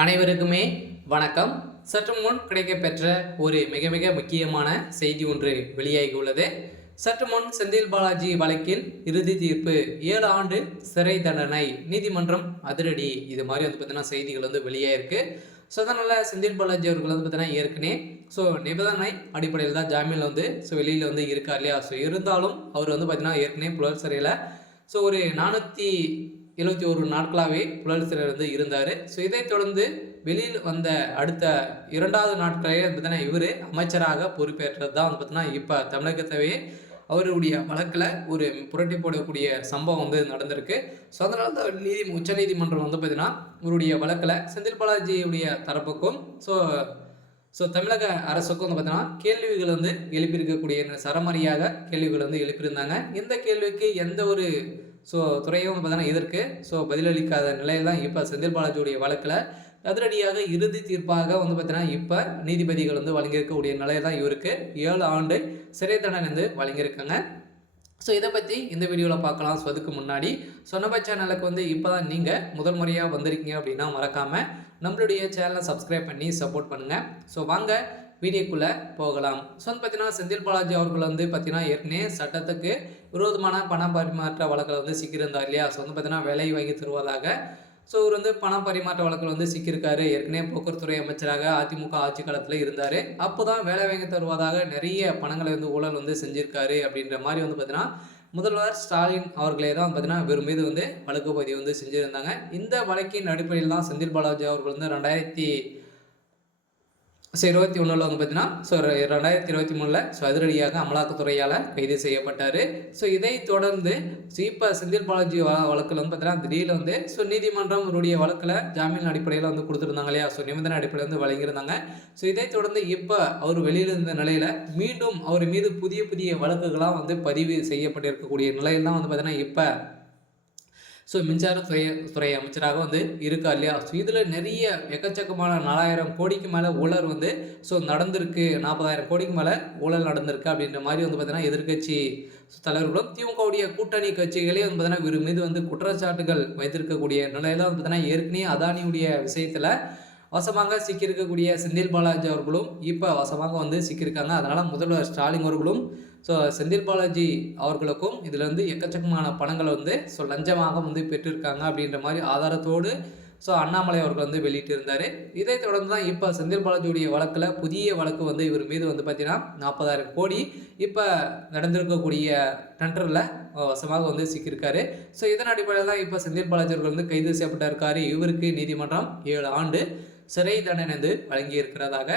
அனைவருக்குமே வணக்கம். சற்று முன் கிடைக்கப்பெற்ற ஒரு மிக மிக முக்கியமான செய்தி ஒன்று வெளியாகி உள்ளது. சற்று முன் செந்தில் பாலாஜி வழக்கில் இறுதி தீர்ப்பு 7 ஆண்டு சிறை தண்டனை, நீதிமன்றம் அதிரடி. இது மாதிரி பார்த்தீங்கன்னா செய்திகள் வெளியாயிருக்கு. ஸோ அதனால் செந்தில் பாலாஜி அவர்கள் பார்த்தீங்கன்னா ஏற்கனவே நிபந்தனை அடிப்படையில் தான் ஜாமீனில் வெளியில் இருக்கார் இல்லையா. இருந்தாலும் அவர் பார்த்தீங்கன்னா ஏற்கனவே புழல் சிறையில் ஒரு 471 நாட்களாகவே புழல் சிறையில் இருந்தார். இதைத் தொடர்ந்து வெளியில் வந்த அடுத்த 2வது நாட்களே பார்த்தீங்கன்னா இவர் அமைச்சராக பொறுப்பேற்றது தான் பார்த்தீங்கன்னா இப்போ தமிழகத்தவே அவருடைய வழக்கில் ஒரு புரட்டி போடக்கூடிய சம்பவம் நடந்திருக்கு. அதனால தான் உச்சநீதிமன்றம் பார்த்தீங்கன்னா இவருடைய வழக்கில் செந்தில் பாலாஜியுடைய தரப்புக்கும் தமிழக அரசுக்கும் பார்த்தீங்கன்னா கேள்விகள் எழுப்பியிருக்கக்கூடிய சரமாரியாக கேள்விகள் எழுப்பியிருந்தாங்க. இந்த கேள்விக்கு எந்த ஒரு துறையும் பார்த்தீங்கன்னா இதற்கு பதிலளிக்காத நிலையில் தான் இப்போ செந்தில் பாலாஜியுடைய வழக்கில் அதிரடியாக இறுதி தீர்ப்பாக பார்த்தீங்கன்னா இப்போ நீதிபதிகள் வழங்கியிருக்கக்கூடிய நிலையில் தான் இவருக்கு 7 ஆண்டு சிறை தண்டனை வழங்கியிருக்காங்க. இதை பற்றி இந்த வீடியோவில் பார்க்கலாம். அதுக்கு முன்னாடி நம்ம சேனலுக்கு இப்போ தான் நீங்கள் முதல் முறையாக வந்திருக்கீங்க அப்படின்னா மறக்காமல் நம்மளுடைய சேனலை சப்ஸ்கிரைப் பண்ணி சப்போர்ட் பண்ணுங்கள். வாங்க வீடியோக்குள்ளே போகலாம். பார்த்தீங்கன்னா செந்தில் பாலாஜி அவர்கள் பார்த்தீங்கன்னா ஏற்கனவே சட்டத்துக்கு விரோதமான பண பரிமாற்ற வழக்கில் சிக்கியிருந்தார் இல்லையா. பார்த்தீங்கன்னா வேலை வாங்கி தருவதாக இவர் பண பரிமாற்ற வழக்கில் சிக்கியிருக்காரு. ஏற்கனவே போக்குவரத்துறை அமைச்சராக அதிமுக ஆட்சி காலத்தில் இருந்தார். அப்போ தான் வேலை வாங்கி தருவதாக நிறைய பணங்களை ஊழல் செஞ்சுருக்காரு அப்படின்ற மாதிரி பார்த்தீங்கன்னா முதல்வர் ஸ்டாலின் அவர்களே தான் பார்த்தீங்கன்னா இவர் மீது வழக்கு பதிவு செஞ்சுருந்தாங்க. இந்த வழக்கின் அடிப்படையில் தான் செந்தில் பாலாஜி அவர்கள் 2021 பார்த்தீங்கன்னா 2023 அதிரடியாக அமலாக்கத்துறையால் கைது செய்யப்பட்டார். இதை தொடர்ந்து இப்போ செந்தில் பாலாஜி வழக்கில் பார்த்தீங்கன்னா திடீர்னு நீதிமன்றம் அவருடைய வழக்கில் ஜாமீன் அடிப்படையில் கொடுத்துருந்தாங்க இல்லையா. நிபந்தனை அடிப்படையில் வழங்கியிருந்தாங்க. இதை தொடர்ந்து இப்போ அவர் வெளியில் இருந்த நிலையில் மீண்டும் அவர் மீது புதிய புதிய வழக்குகளாக பதிவு செய்யப்பட்டிருக்கக்கூடிய நிலையில் தான் பார்த்தீங்கன்னா இப்போ மின்சாரத்துறை அமைச்சராக இருக்கா இல்லையா. இதில் நிறைய எக்கச்சக்கமான 4000 கோடிக்கு மேலே ஊழல் நடந்திருக்கு. 40,000 கோடிக்கு மேலே ஊழல் நடந்திருக்கு அப்படின்ற மாதிரி பார்த்தீங்கன்னா எதிர்கட்சி தலைவர்களும் திமுகவுடைய கூட்டணி கட்சிகளே பார்த்தீங்கன்னா இவர் மீது குற்றச்சாட்டுகள் வைத்திருக்கக்கூடிய நிலையில் பார்த்தீங்கன்னா ஏற்கனவே அதானியுடைய விஷயத்தில் வசமாக சிக்கியிருக்கக்கூடிய செந்தில் பாலாஜி அவர்களும் இப்போ வசமாக சிக்கியிருக்காங்க. அதனால் முதல்வர் ஸ்டாலின் அவர்களும் செந்தில் பாலாஜி அவர்களுக்கும் இதில் எக்கச்சக்கமான பணங்களை லஞ்சமாக பெற்றிருக்காங்க அப்படின்ற மாதிரி ஆதாரத்தோடு அண்ணாமலை அவர்கள் வெளியிட்டு இருந்தார். இதை தொடர்ந்து தான் இப்போ செந்தில் பாலாஜியுடைய வழக்கில் புதிய வழக்கு இவர் மீது பார்த்தீங்கன்னா 40,000 கோடி இப்போ நடந்திருக்கக்கூடிய டெண்டரில் வசமாக சிக்கியிருக்காரு. இதன் அடிப்படையில் தான் இப்போ செந்தில் பாலாஜி அவர்கள் கைது செய்யப்பட்டிருக்காரு. இவருக்கு நீதிமன்றம் 7 ஆண்டு சிறை தண்டனை வழங்கியிருக்கிறதாக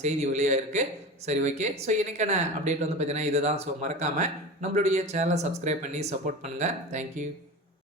செய்தி வெளியாக இருக்குது. சரி, ஓகே. இன்றைக்கான அப்டேட் பார்த்தீங்கன்னா இதுதான். மறக்காமல் நம்மளுடைய சேனலை சப்ஸ்கிரைப் பண்ணி சப்போர்ட் பண்ணுங்கள். தேங்க்யூ.